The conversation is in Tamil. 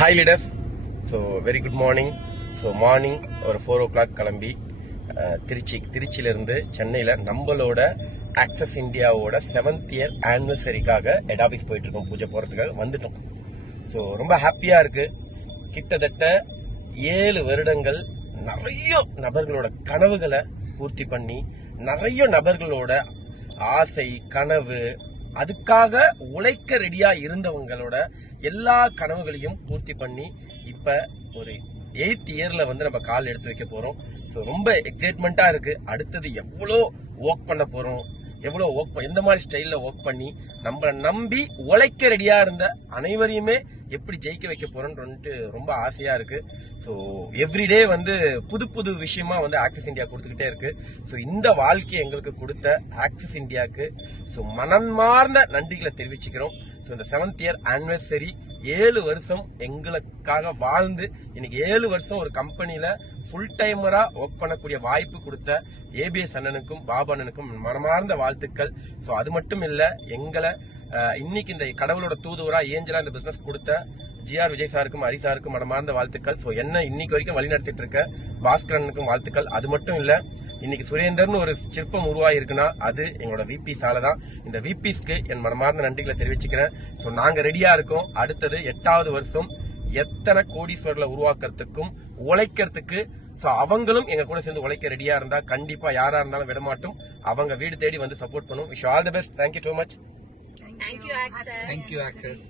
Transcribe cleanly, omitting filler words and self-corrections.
Hi leaders. So very good morning. So morning ஒரு 4 o'clock கிளம்பி திருச்சியிலிருந்து சென்னையில நம்மளோட ஆக்சஸ் இந்தியாவோட 7th இயர் ஆனிவர்சரிக்காக ஹெட் ஆஃபீஸ் போயிட்டு இருக்கோம். பூஜை போறதுக்காக வந்துட்டோம். ஸோ ரொம்ப ஹாப்பியா இருக்கு. கிட்டத்தட்ட 7 வருடங்கள் நிறைய நபர்களோட கனவுகளை பூர்த்தி பண்ணி நிறைய நபர்களோட ஆசை கனவு அதுக்காக உழைக்க ரெடியா இருந்தவங்களோட எல்லா கனவுகளையும் பூர்த்தி பண்ணி இப்ப ஒரு 8th இயர்ல நம்ம கால் எடுத்து வைக்க போறோம். சோ ரொம்ப எக்ஸைட்மெண்டா இருக்கு. அடுத்தது எவ்வளோ ஒர்க் பண்ண போறோம், எவ்வளவு ஒர்க் எந்த மாதிரி ஸ்டைல்ல ஒர்க் பண்ணி நம்மள நம்பி உழைக்க ரெடியா இருந்த அனைவரையுமே எப்படி ஜெயிக்க வைக்க போறோம்னு ரொம்ப ஆசையா இருக்கு. ஸோ எவ்ரிடே புது புது விஷயமா ஆக்சிஸ் இந்தியா கொடுத்துக்கிட்டே இருக்கு. ஸோ இந்த வாழ்க்கையை எங்களுக்கு கொடுத்த ஆக்சிஸ் இந்தியாவுக்கு ஸோ மனமார்ந்த நன்றிகளை தெரிவிச்சுக்கிறோம். ஸோ இந்த 7th இயர் ஆனிவர்சரி 7 வருஷம் எங்களுக்காக வாழ்ந்து இன்னைக்கு 7 வருஷம் ஒரு கம்பெனில ஃபுல் டைமரா ஒர்க் பண்ணக்கூடிய வாய்ப்பு கொடுத்த ஏபிஎஸ் அண்ணனுக்கும் பாபு அண்ணனுக்கும் மனமார்ந்த வாழ்த்துக்கள். ஸோ அது மட்டும் இல்ல, எங்களை இன்னைக்கு இந்த கடவுளோட தூதுவரா ஏஞ்சலா இந்த பிசினஸ் கொடுத்த ஜிஆர் விஜய் சாருக்கும் ஹரி சாருக்கும் மனமார்ந்த வாழ்த்துக்கள். ஸோ என்ன இன்னைக்கு வரைக்கும் வழி நடத்திட்டு இருக்க பாஸ்கரனுக்கும் வாழ்த்துக்கள். அது மட்டும் இல்ல, இன்னைக்கு சுரேந்தர்னு ஒரு சிற்பம் உருவாகி இருக்குன்னா அது எங்களோட விபி சாலதான். இந்த விபிஸ்க்கு என் மனமார்ந்த நன்றிகளை தெரிவிச்சுக்கிறேன். ஸோ நாங்க ரெடியா இருக்கோம். அடுத்தது 8வது வருஷம் எத்தனை கோடீஸ்வரர்களை உருவாக்குறதுக்கும் உழைக்கிறதுக்கு. சோ அவங்களும் எங்க கூட சேர்ந்து உழைக்க ரெடியா இருந்தா கண்டிப்பா யாரா இருந்தாலும் விடமாட்டோம். அவங்க வீடு தேடி சப்போர்ட் பண்ணும். Wish all the best. Thank you so much. Thank you, Access. Thank you, Access.